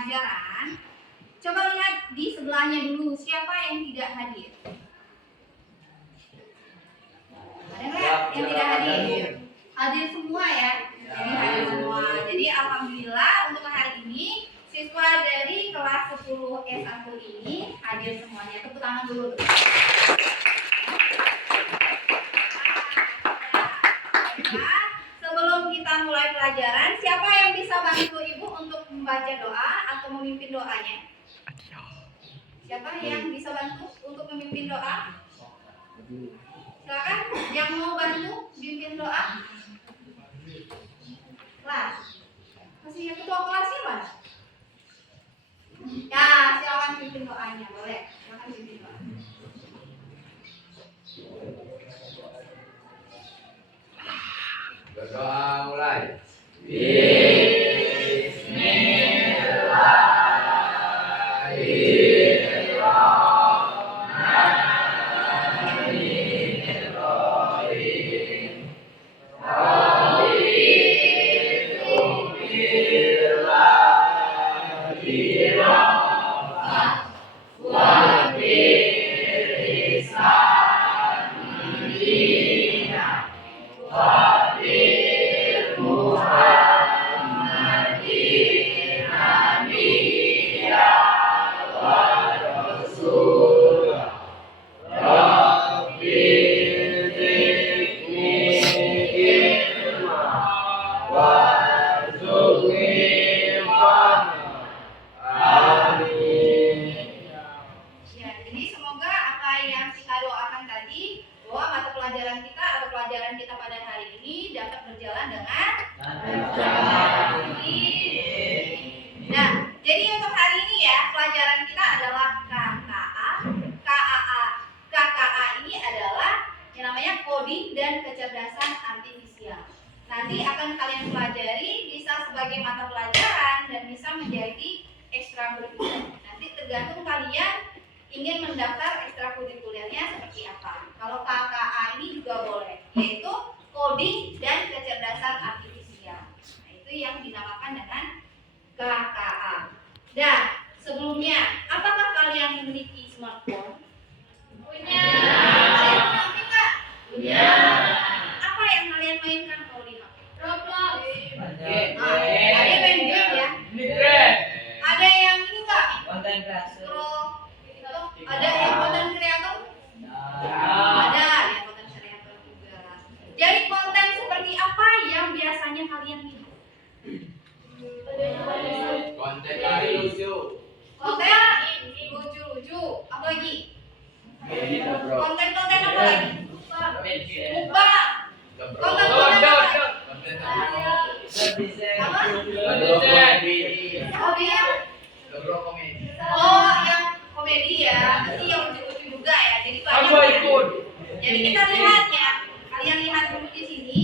pelajaran, coba lihat di sebelahnya dulu siapa yang tidak hadir. Ada nggak yang tidak hadir? Hadir semua ya. Jadi hadir semua. Jadi alhamdulillah untuk hari ini siswa dari kelas 10 S1 ini hadir semuanya. Tepuk tangan dulu. Nah, sebelum kita mulai pelajaran, siapa yang bisa bantu Ibu untuk membaca doa atau memimpin doanya? Siapa yang bisa bantu untuk memimpin doa? Silakan yang mau bantu memimpin doa. Kelas. Masih yang ketua kelasnya Mas? Ya, silakan pimpin doanya, boleh. Silakan pimpin doa. Berdoa mulai. Dan kecerdasan artifisial. Nanti akan kalian pelajari, bisa sebagai mata pelajaran dan bisa menjadi ekstrakurikuler. Nanti tergantung kalian ingin mendaftar ekstrakurikulernya seperti apa. Kalau KKA ini juga boleh, yaitu coding dan kecerdasan artifisial. Nah, itu yang dinamakan dengan KKA. Dan sebelumnya, apakah kalian memiliki smartphone? Punya. Punya. Apa yang kalian mainkan kalau di HP? Roblox. Ada yang main game ya? Ada yang ini enggak? Konten kreator. Ada yang konten kreator? Ada yang konten kreator juga. Jadi konten seperti apa yang biasanya kalian lihat? Konten lucu. Konten lucu-lucu. Apa lagi? Konten-konten apa lagi? Mukbang. Konten-konten apa? Oh, yang komedi ya. Nanti yang lucu-lucu juga ya. Jadi banyak. Jadi kita lihat ya. Kalian lihat dulu di sini.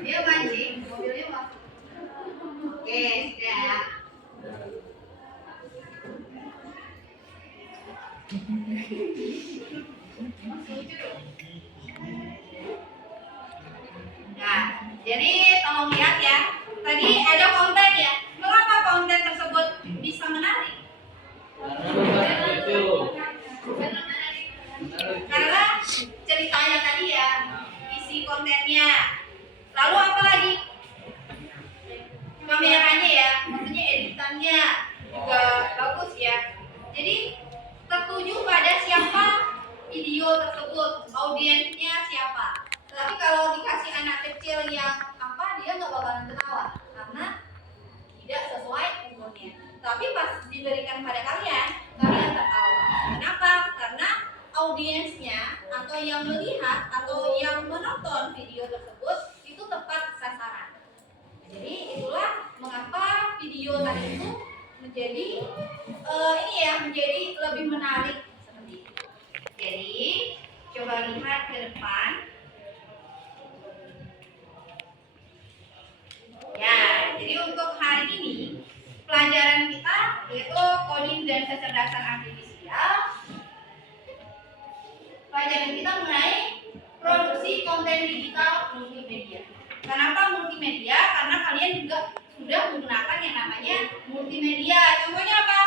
Dia mancing, mobilnya masuk. Oke, sudah. Nah, jadi tolong lihat ya. Tadi ada konten ya. Mengapa konten tersebut bisa menarik? Karena ceritanya tadi ya, isi kontennya. Lalu apa lagi? Kameranya ya, maksudnya editannya juga bagus ya. Jadi tertuju pada siapa video tersebut, audiensnya siapa. Tapi kalau dikasih anak kecil yang apa, dia nggak bakalan ketawa karena tidak sesuai umurnya. Tapi pas diberikan pada kalian tertawa. atau yang melihat atau yang menonton video tersebut itu tepat sasaran. Jadi itulah mengapa video tadi itu menjadi menjadi lebih menarik seperti itu. Jadi coba lihat ke depan. Ya, jadi untuk hari ini pelajaran kita yaitu coding dan kecerdasan artifisial. Pelajaran kita mengenai produksi konten digital multimedia. Kenapa multimedia? Karena kalian juga sudah menggunakan yang namanya multimedia. Contohnya apa?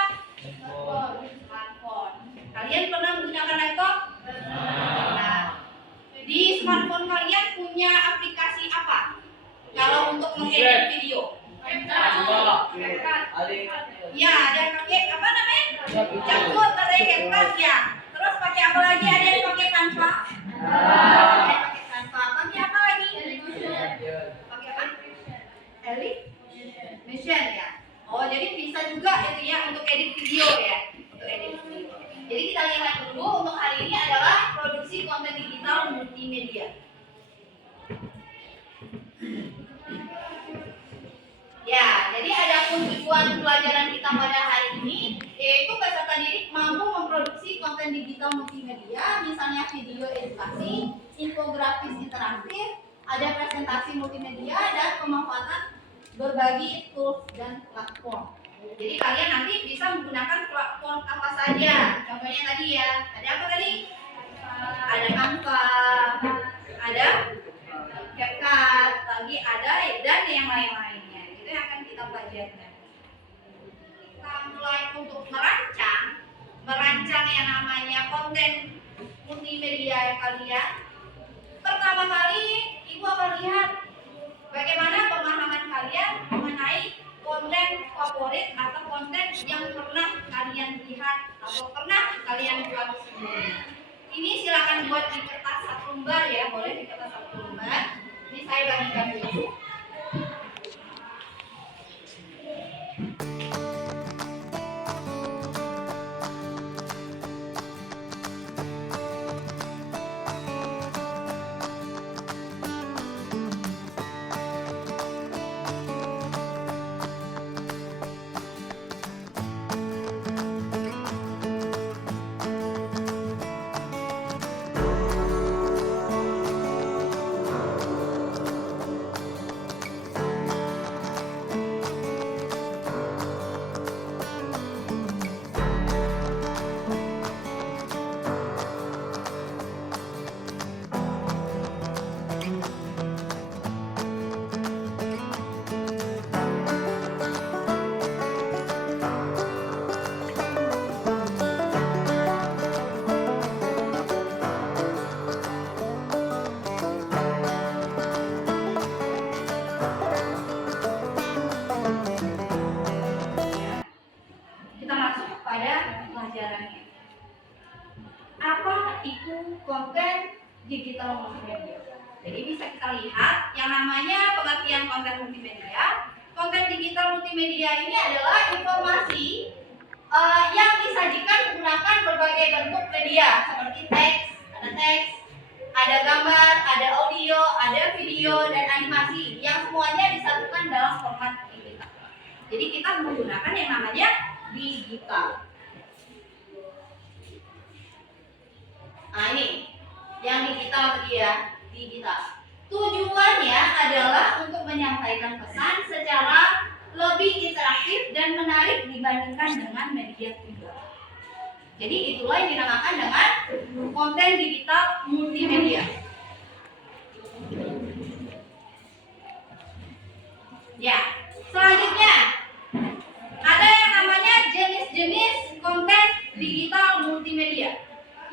Smartphone. Kalian pernah menggunakan laptop? Nah, di smartphone kalian punya aplikasi apa? Kalau untuk mengedit video? Ya, ada pakai apa namanya? CapCut, ada yang CapCut ya. Terus pakai apa lagi? Ada yang pakai Canva? Ada yang pakai Canva. Pakai apa lagi? Pakai apa? Motion ya. Oh, jadi bisa juga itu ya untuk edit video ya. Untuk edit video. Jadi kita lihat dulu untuk hari ini adalah produksi konten digital multimedia. Ya, jadi adapun tujuan pelajaran kita pada hari ini yaitu peserta didik mampu memproduksi konten digital multimedia, misalnya video edukasi, infografis interaktif, ada presentasi multimedia dan pemanfaatan berbagi tools dan platform. Jadi kalian nanti bisa menggunakan platform apa saja. Contohnya tadi ya, ada apa tadi? Ada Canva, ada CapCut, lagi ada dan yang lain-lainnya. Itu yang akan kita pelajari. Kita mulai untuk merancang yang namanya konten multimedia kalian. Pertama kali ibu akan lihat bagaimana pemahaman kalian mengenai konten favorit atau konten yang pernah kalian lihat atau pernah kalian buat sebelumnya. Ini silakan buat di kertas satu lembar ya, boleh di kertas satu lembar. Ini saya bagikan dulu. Pelajarannya. Apa itu konten digital multimedia? Jadi bisa kita lihat yang namanya pengertian konten multimedia. Konten digital multimedia ini adalah informasi yang disajikan menggunakan berbagai bentuk media seperti teks, ada gambar, ada audio, ada video dan animasi yang semuanya disatukan dalam format digital. Jadi kita menggunakan yang namanya digital. Nah ini yang digital tadi ya, digital. Tujuannya adalah untuk menyampaikan pesan secara lebih interaktif dan menarik dibandingkan dengan media video. Jadi itulah yang dinamakan dengan konten digital multimedia. Ya, selanjutnya ada yang namanya jenis-jenis konten digital multimedia.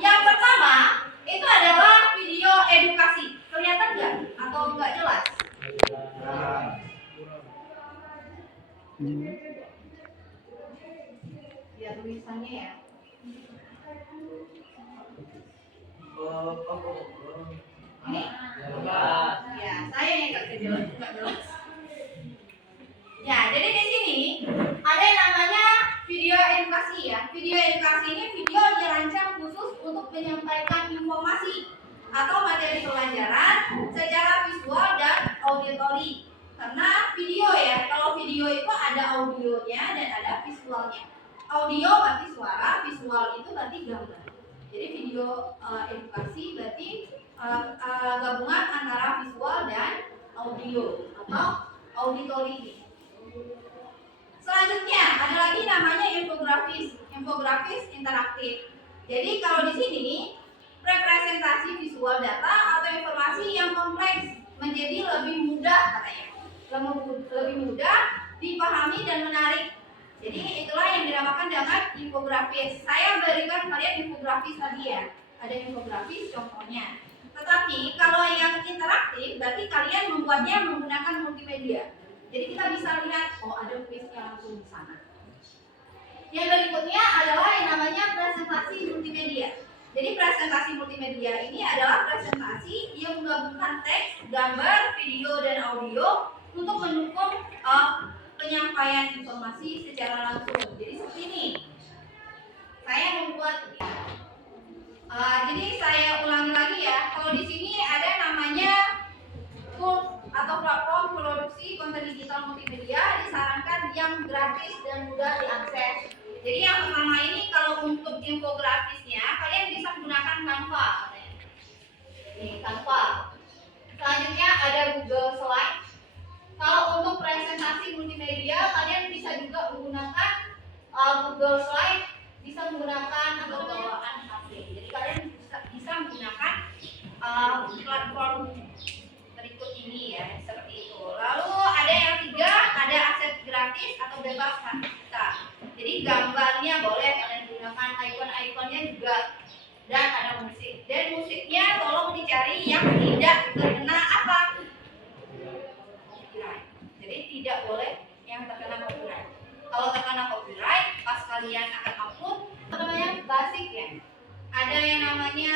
Yang pertama itu adalah video edukasi. Kelihatan nggak? Atau nggak jelas? Lihat tulisannya ya. Ini? Ya, saya yang nggak jelas. Ya, jadi di sini ada yang namanya video edukasi ya. Video edukasi ini video dirancang khusus khusus untuk menyampaikan informasi atau materi pelajaran secara visual dan auditory. Karena video ya, kalau video itu ada audionya dan ada visualnya. Audio berarti suara, visual itu berarti gambar. Jadi video edukasi berarti gabungan antara visual dan audio atau auditory. Selanjutnya ada lagi namanya infografis interaktif. Jadi kalau di sini representasi visual data atau informasi yang kompleks menjadi lebih mudah katanya, lebih mudah dipahami dan menarik. Jadi itulah yang dinamakan dengan infografis. Saya berikan kalian infografis tadi ya, ada infografis contohnya. Tetapi kalau yang interaktif berarti kalian membuatnya menggunakan multimedia. Jadi kita bisa lihat, oh ada kuisnya langsung di sana. Yang berikutnya adalah yang namanya presentasi multimedia. Jadi presentasi multimedia ini adalah presentasi yang menggabungkan teks, gambar, video, dan audio untuk mendukung penyampaian informasi secara langsung. Jadi seperti ini. Saya membuat. Jadi saya ulangi lagi ya. Kalau di sini ada namanya tool atau platform produksi konten digital multimedia, disarankan yang gratis dan mudah diakses. Jadi yang pertama ini kalau untuk infografisnya kalian bisa menggunakan Canva. Ini Canva. Selanjutnya ada Google Slide. Kalau untuk presentasi multimedia kalian bisa juga menggunakan Google Slide, bisa menggunakan atau bawaan HP. Jadi kalian bisa menggunakan platform berikut ini ya, seperti itu. Lalu ada yang tiga, ada akses gratis atau bebas kita. Jadi gambarnya boleh kalian gunakan, icon-iconnya juga, dan ada musik. Dan musiknya tolong dicari yang tidak terkena apa? Copyright. Jadi tidak boleh yang terkena copyright. Kalau terkena copyright, pas kalian akan upload, apa namanya? Basic ya. Ada yang namanya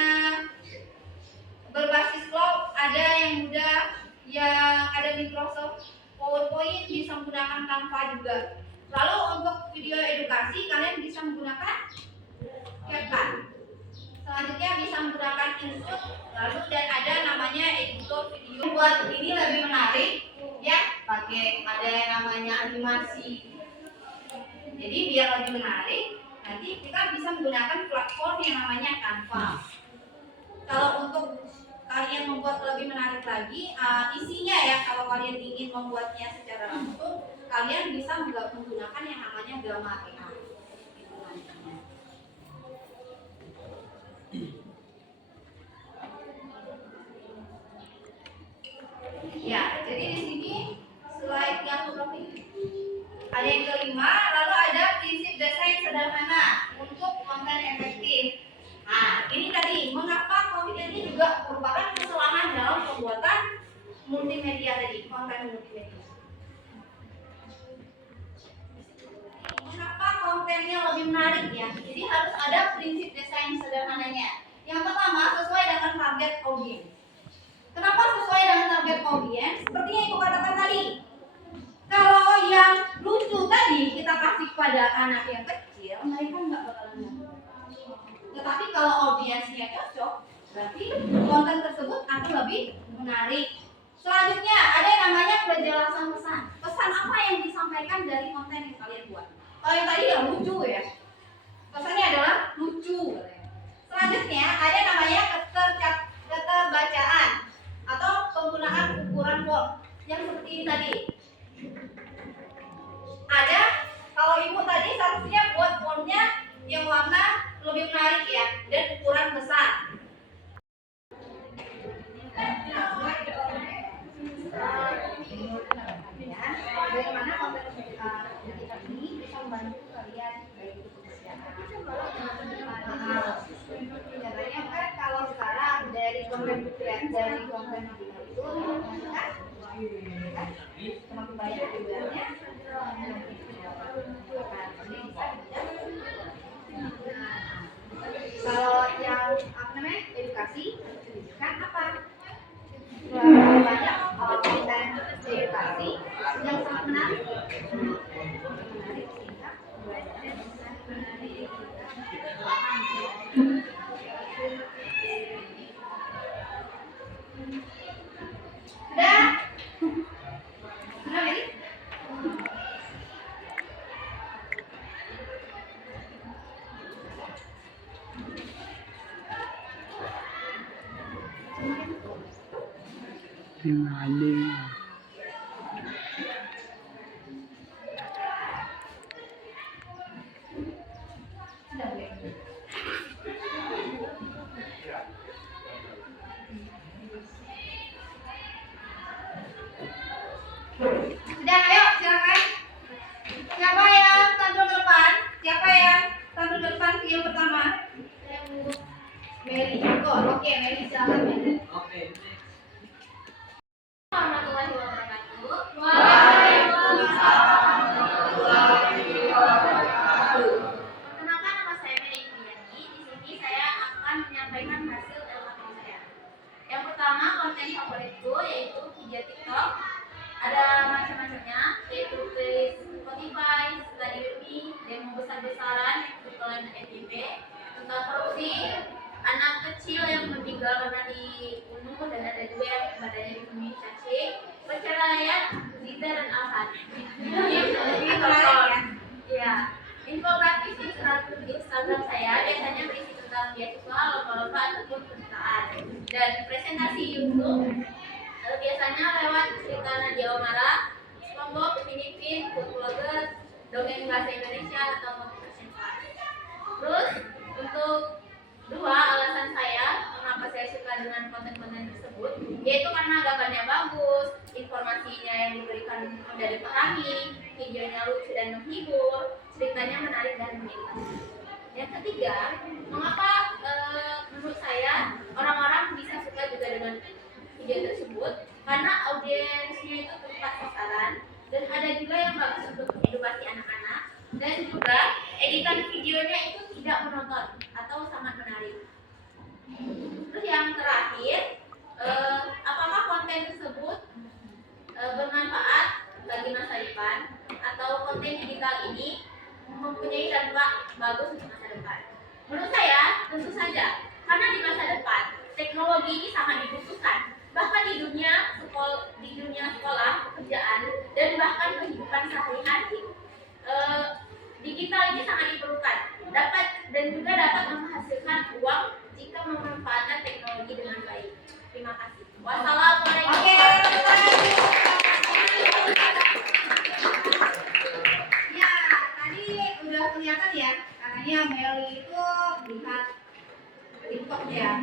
berbasis cloud, ada yang mudah, yang ada Microsoft PowerPoint, bisa menggunakan Canva juga. Lalu untuk video edukasi kalian bisa menggunakan CapCut. Selanjutnya bisa menggunakan InShot. Lalu dan ada namanya editor video. Buat ini lebih menarik ya, pakai ada yang namanya animasi. Jadi biar lebih menarik, nanti kita bisa menggunakan platform yang namanya Canva. Kalau untuk kalian membuat lebih menarik lagi, isinya ya, kalau kalian ingin membuatnya secara langsung, kalian bisa menggunakan yang namanya Gamma AI. Itu nantinya. Ya, jadi di sini slide yang berapa ini? Ada yang kelima, lalu ada prinsip desain sederhana untuk konten efektif. Nah, ini tadi, mengapa konten ini juga merupakan kesalahan dalam pembuatan multimedia tadi, konten multimedia. Mengapa kontennya lebih menarik ya? Jadi harus ada prinsip desain sederhananya. Yang pertama, sesuai dengan target audiens. Kenapa sesuai dengan target audiens? Seperti yang Ibu katakan tadi. Kalau yang lucu tadi kita kasih pada anak yang kecil, mereka nggak bakalan nonton. Tetapi kalau audiensnya cocok, berarti konten tersebut akan lebih menarik. Selanjutnya ada yang namanya kejelasan pesan. Pesan apa yang disampaikan dari konten yang kalian buat? Kalau yang tadi yang lucu ya, pesannya adalah lucu. Selanjutnya ada yang namanya keterbacaan atau penggunaan ukuran font yang seperti ini tadi. Ada, kalau ibu tadi seharusnya buat fontnya yang warna lebih menarik ya, dan ukuran besar. Bagaimana konten digital ini bisa membantu kalian baik itu pekerjaan. Caranya kan kalau sekarang dari konten digital itu semakin banyak jumlahnya. Kalau yang apa namanya edukasi, kan apa? Banyak konten edukasi yang sangat menarik. Menarik sehingga belajarnya bisa menarik. Anjing. Ada boleh. Sudah, ayo silakan. Siapa yang tampil depan? Siapa yang tampil depan video pertama? Meli. Oke, Meli silakan Meli. Oke. Warahmatullahi wabarakatuh. Perkenalkan, nama saya Meli Indriani. Di sini saya akan menyampaikan hasil LKP saya. Yang pertama, konten favoritku yaitu video TikTok. Ada macam-macamnya, yaitu playlist Spotify, Study With Me, demo besar-besaran, tutorial FYP, tentang korupsi, anak kecil yang meninggal karena dibunuh dan ada juga yang badannya dipenuhi cacing, perceraian, zina dan alhat. Ya, infografis Instagram saya biasanya berisi tentang beasiswa, lomba-lomba ataupun perusahaan, dan presentasi YouTube. Biasanya lewat cerita Nadia Omara, SpongeBob, Pinipin, Food Vlogger, dongeng bahasa Indonesia atau motivation class. Terus untuk dua alasan saya mengapa saya suka dengan konten-konten tersebut, yaitu karena gambarnya bagus, informasinya yang diberikan mudah dipahami, videonya lucu dan menghibur, ceritanya menarik dan menginspirasi. Yang ketiga, mengapa menurut saya orang-orang bisa suka juga dengan video tersebut, karena audiensnya itu tepat sasaran dan ada juga yang bagus untuk edukasi anak-anak, dan juga editan videonya itu tidak monoton atau sangat menarik. Terus yang terakhir, apakah konten tersebut bermanfaat bagi masa depan atau konten digital ini mempunyai dampak bagus untuk masa depan? Menurut saya tentu saja, karena di masa depan teknologi ini sangat dibutuhkan, bahkan di dunia sekolah, pekerjaan, dan bahkan kehidupan sehari-hari. Digital ini sangat diperlukan, dan juga dapat menghasilkan uang jika memanfaatkan teknologi dengan baik. Terima kasih. Wassalamualaikum. Ya, tadi udah kelihatan ya, katanya Meli itu lihat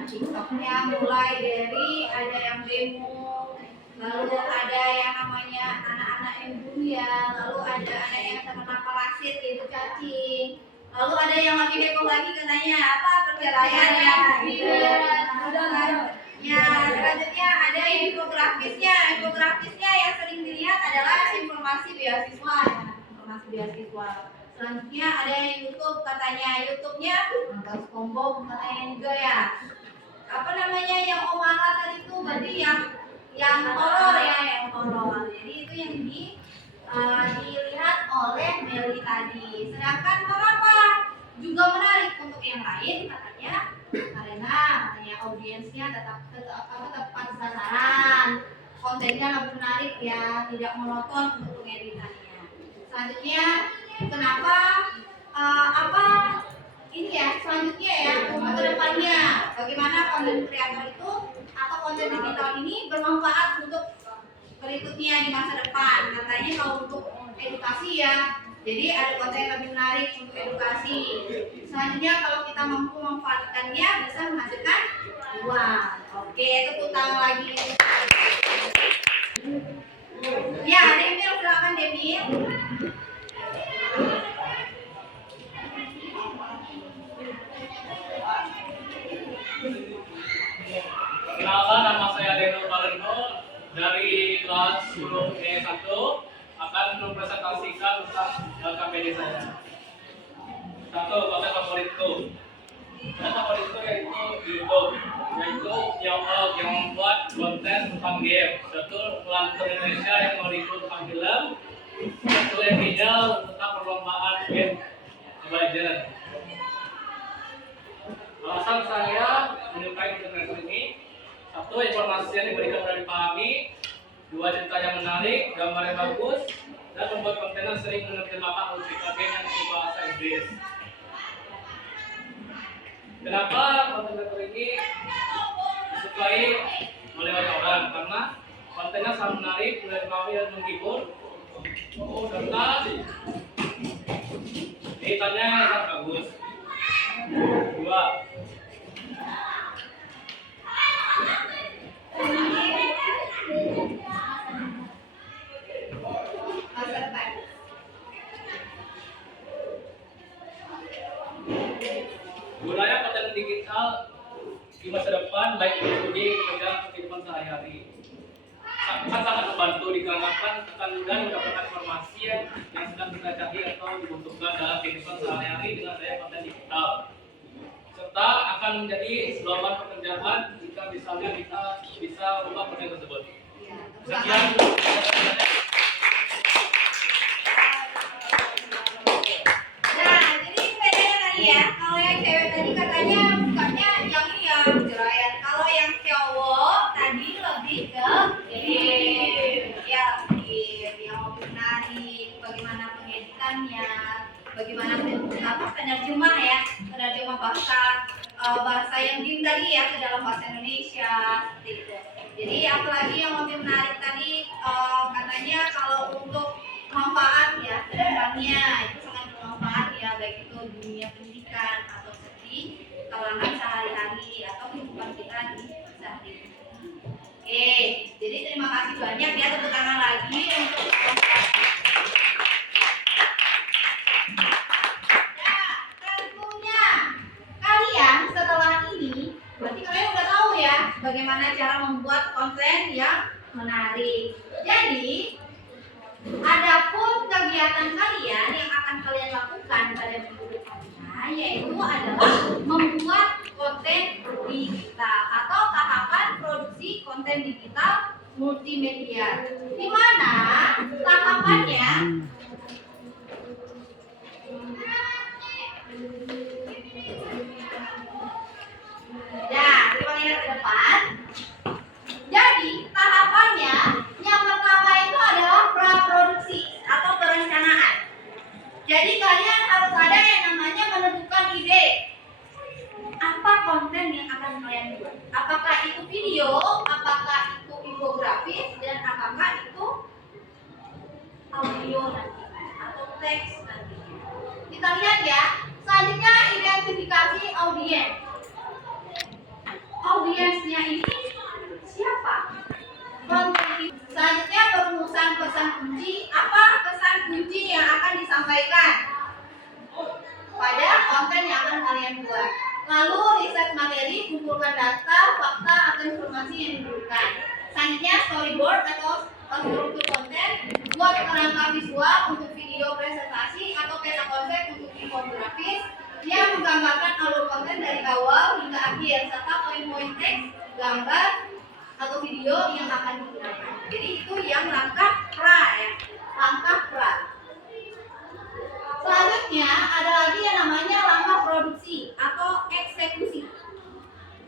TikToknya mulai dari ada yang demo, lalu ada yang namanya anak-anak yang bulia, lalu ada anak yang terkena parasit yaitu cacing, lalu ada yang lagi heboh lagi katanya apa perceraian ya, udah kan? Ya, selanjutnya ada infografisnya yang sering dilihat adalah informasi beasiswa ya, informasi beasiswa. Selanjutnya ada yang YouTube, katanya YouTube-nya nonton SpongeBob katanya juga ya. Apa namanya yang Omara tadi itu berarti yang horor ya, yang horor. Jadi itu yang dilihat oleh Meli tadi. Sedangkan mengapa juga menarik untuk yang lain katanya? Karena katanya audiensnya tepat sasaran. Kontennya lebih menarik ya, tidak monoton untuk pengeditannya. Selanjutnya kenapa ini ya selanjutnya ya ke depannya bagaimana konten kreator itu atau konten digital ini bermanfaat untuk berikutnya di masa depan. Katanya kalau untuk edukasi ya, jadi ada konten yang lebih menarik untuk edukasi. Selanjutnya kalau kita mampu memanfaatkannya bisa menghasilkan uang. Oke, tepuk tangan lagi. Ya, Demir, silakan Demir. Kenalkan, nama saya Deno Valeno dari kelas 10E1 akan mempresentasikan tentang KPD saya. Satu, konten favoritku. Konten favoritku yaitu YouTube, yaitu yang membuat konten tentang game. Satu, pelantur Indonesia yang meliput tentang film. Satu, yang final tentang perlombaan game belajar. Alasan saya menyukai konten ini: satu, informasi yang diberikan mudah dipahami; dua, cerita yang menarik, gambar yang bagus, dan membuat konten yang sering menerjemahkan ujian game yang berbahasa Inggris. Kenapa konten ini disukai oleh banyak orang? Karena kontennya sangat menarik, menarik dan menghibur, serta editannya sangat bagus. 2. Masa depan. Gunanya konten digital di masa depan baik studi pekerjaan kehidupan sehari-hari. Sangat membantu dikarenakan akan mudah mendapatkan informasi yang sedang kita cari atau dibutuhkan dalam kehidupan sehari-hari dengan daya konten digital. Serta akan menjadi peluang pekerjaan jika misalnya kita bisa ubah konten tersebut. Sekian. Nah, jadi bedanya tadi ya, kalau yang cewek tadi katanya bukanya yang ini ya jerayan. Kalau yang cowok tadi lebih ke game, ya game yang lebih menarik, bagaimana pengeditannya, bagaimana penerjemah ya, penerjemah bahasa yang game tadi ya ke dalam bahasa Indonesia seperti itu. Jadi apalagi yang lebih menarik tadi katanya kalau untuk manfaat ya kedepannya itu sangat bermanfaat ya baik itu dunia pendidikan atau di kalangan sehari-hari atau kehidupan kita di sehari-hari. Oke, jadi terima kasih banyak ya, tepuk tangan lagi untuk tentunya kalian setelah ini berarti kalian udah tahu ya bagaimana cara membuat konten yang menarik. Jadi adapun kegiatan kalian yang akan kalian lakukan pada minggu depannya yaitu adalah membuat konten digital atau tahapan produksi konten digital multimedia. Di mana tahapannya ya, coba lihat ke depan. Jadi tahapannya yang pertama itu adalah praproduksi atau perencanaan. Jadi kalian harus ada yang namanya menentukan ide. Apa konten yang akan kalian buat? Apakah itu video, apakah itu infografis, dan apakah itu audio nanti atau teks nanti. Kita lihat ya. Selanjutnya identifikasi audiens. Audiensnya ini siapa? Konten. Selanjutnya perumusan pesan kunci. Apa pesan kunci yang akan disampaikan pada konten yang akan kalian buat? Lalu riset materi, kumpulkan data, fakta atau informasi yang dibutuhkan. Selanjutnya storyboard atau struktur konten, buat kerangka visual untuk video presentasi atau peta konsep untuk infografis yang menggambarkan alur konten dari awal hingga akhir serta poin-poin teks, gambar atau video yang akan digunakan. Jadi itu yang langkah pra ya, langkah pra. Selanjutnya ada lagi yang namanya langkah produksi atau eksekusi.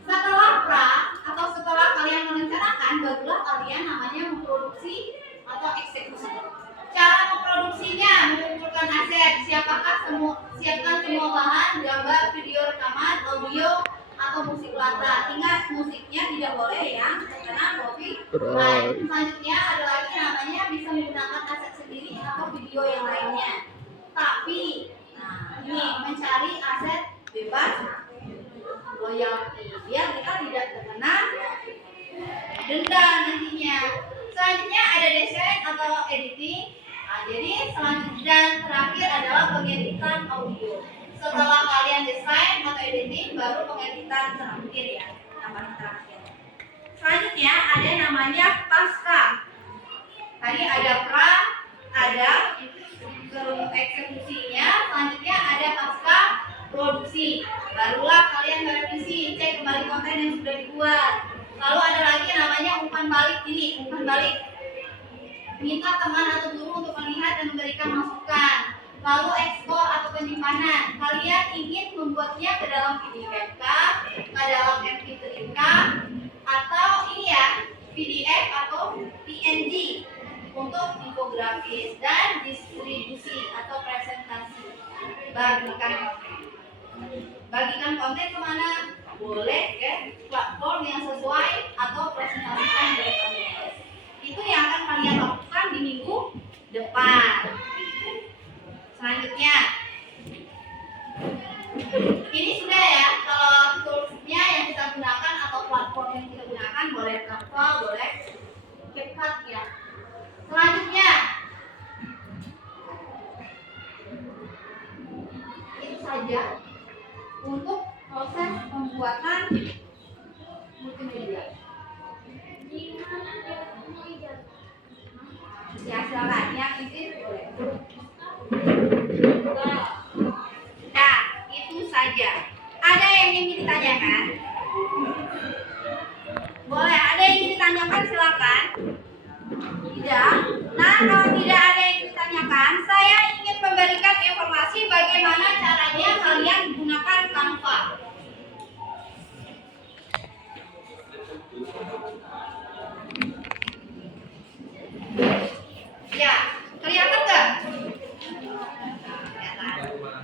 Setelah pra atau setelah kalian merencanakan, barulah kalian namanya memproduksi atau eksekusi. Cara memproduksinya mengumpulkan aset, siapkan semua bahan, gambar, video, rekaman, audio atau musik latar. Ingat musiknya tidak boleh ya, karena copyright. Selanjutnya ada lagi namanya bisa menggunakan aset sendiri atau video yang lainnya. Tapi, nah ini mencari aset bebas royalti biar kita tidak terkena denda nantinya. Selanjutnya ada desain atau editing. Nah, jadi selanjutnya dan terakhir adalah pengeditan audio. Setelah kalian desain atau editing, baru pengeditan terakhir ya, yang paling terakhir. Selanjutnya ada namanya pasca. Tadi ada pra, ada eksekusinya, selanjutnya ada pasca produksi. Barulah kalian merevisi, cek kembali konten yang sudah dibuat. Lalu ada lagi namanya umpan balik ini, umpan balik. Minta teman atau guru untuk melihat dan memberikan masukan. Lalu ekspor atau penyimpanan. Kalian ingin membuatnya ke dalam PDF, ke dalam MP3, atau ini ya, PDF atau PNG untuk infografis dan distribusi atau presentasi. Bagikan konten kemana? Boleh ke platform yang sesuai atau presentasikan dari kalian. proses pembuatan multimedia. Ya silakan, yang isi boleh. Nah, itu saja. Ada yang ingin ditanyakan? Boleh, ada yang ingin ditanyakan silakan. Tidak. Nah, kalau tidak ada yang ditanyakan, saya ingin memberikan informasi bagaimana caranya kalian menggunakan Canva. Ya, kelihatan nggak?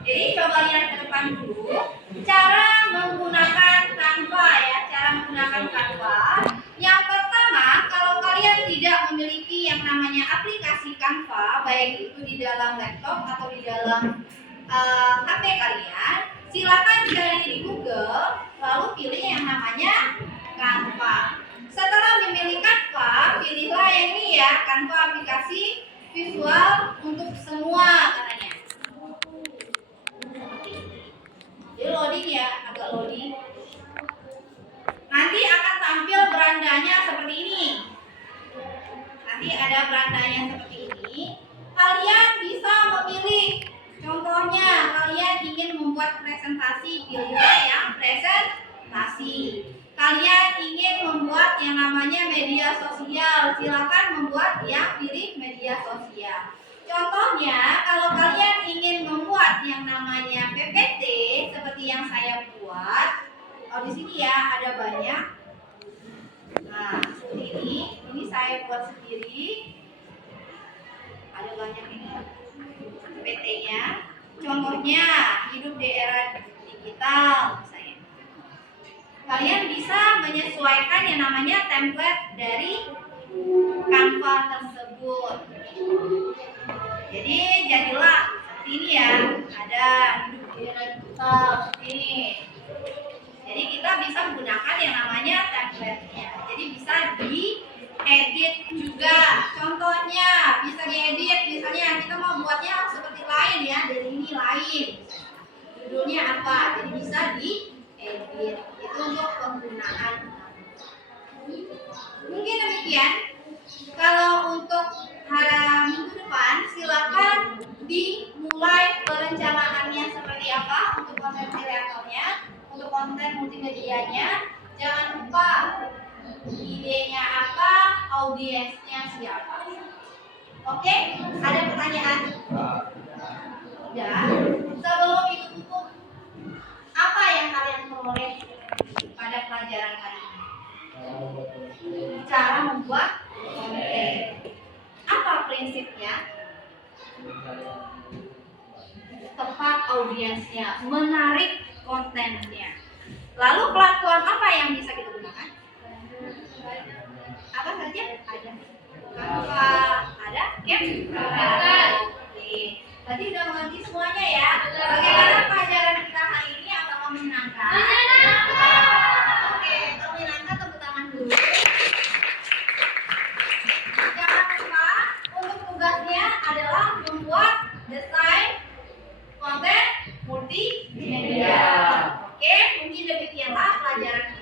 Jadi coba lihat ke depan dulu. Cara menggunakan Canva ya, cara menggunakan Canva. Yang pertama, kalau kalian tidak memiliki yang namanya aplikasi Canva, baik itu di dalam laptop atau di dalam HP kalian, silakan cari di Google, lalu pilih yang namanya Canva. Setelah memilih Canva, pilihlah yang ini ya, Canva aplikasi visual untuk semua katanya. Jadi loading ya, agak loading. Nanti akan tampil berandanya seperti ini. Nanti ada berandanya seperti ini. Kalian bisa memilih. Contohnya, kalian ingin membuat presentasi, pilihlah yang presentasi. Kalian ingin membuat yang namanya media sosial, silakan membuat yang pilih media sosial. Contohnya, kalau kalian ingin membuat yang namanya PPT seperti yang saya buat, di sini ya ada banyak. Nah, seperti ini saya buat sendiri. Ada banyak ini PPT-nya. Contohnya, hidup di era digital misalnya. Kalian bisa menyesuaikan yang namanya template dari Canva tersebut. Jadi jadilah seperti ini ya, ada hidup di era digital seperti ini. Jadi kita bisa menggunakan yang namanya template-nya. Jadi bisa diedit juga. Contohnya bisa diedit, misalnya kita mau buatnya seperti lain ya, dari ini lain. Judulnya apa? Jadi bisa diedit. Itu untuk penggunaan. Mungkin demikian. Kalau untuk minggu depan, silakan dimulai perencanaannya seperti apa untuk konten kreatornya, untuk konten multimedianya. Jangan lupa idenya apa, audiensnya siapa. Oke, ada pertanyaan? Udah. Sebelum itu tutup, apa yang kalian peroleh pada pelajaran kali ini? Cara membuat konten. Apa prinsipnya? Tepat audiensnya, menarik kontennya. Lalu platform apa yang bisa kita gunakan? Apa saja? Ada Canva, ada Canva. Oke, berarti sudah mengerti semuanya ya. Bagaimana pelajaran kita hari ini? Apakah menyenangkan? Oke, kalau menyenangkan tepuk tangan dulu. Jangan lupa untuk tugasnya adalah membuat desain konten multimedia. Oke, mungkin demikianlah pelajaran kita.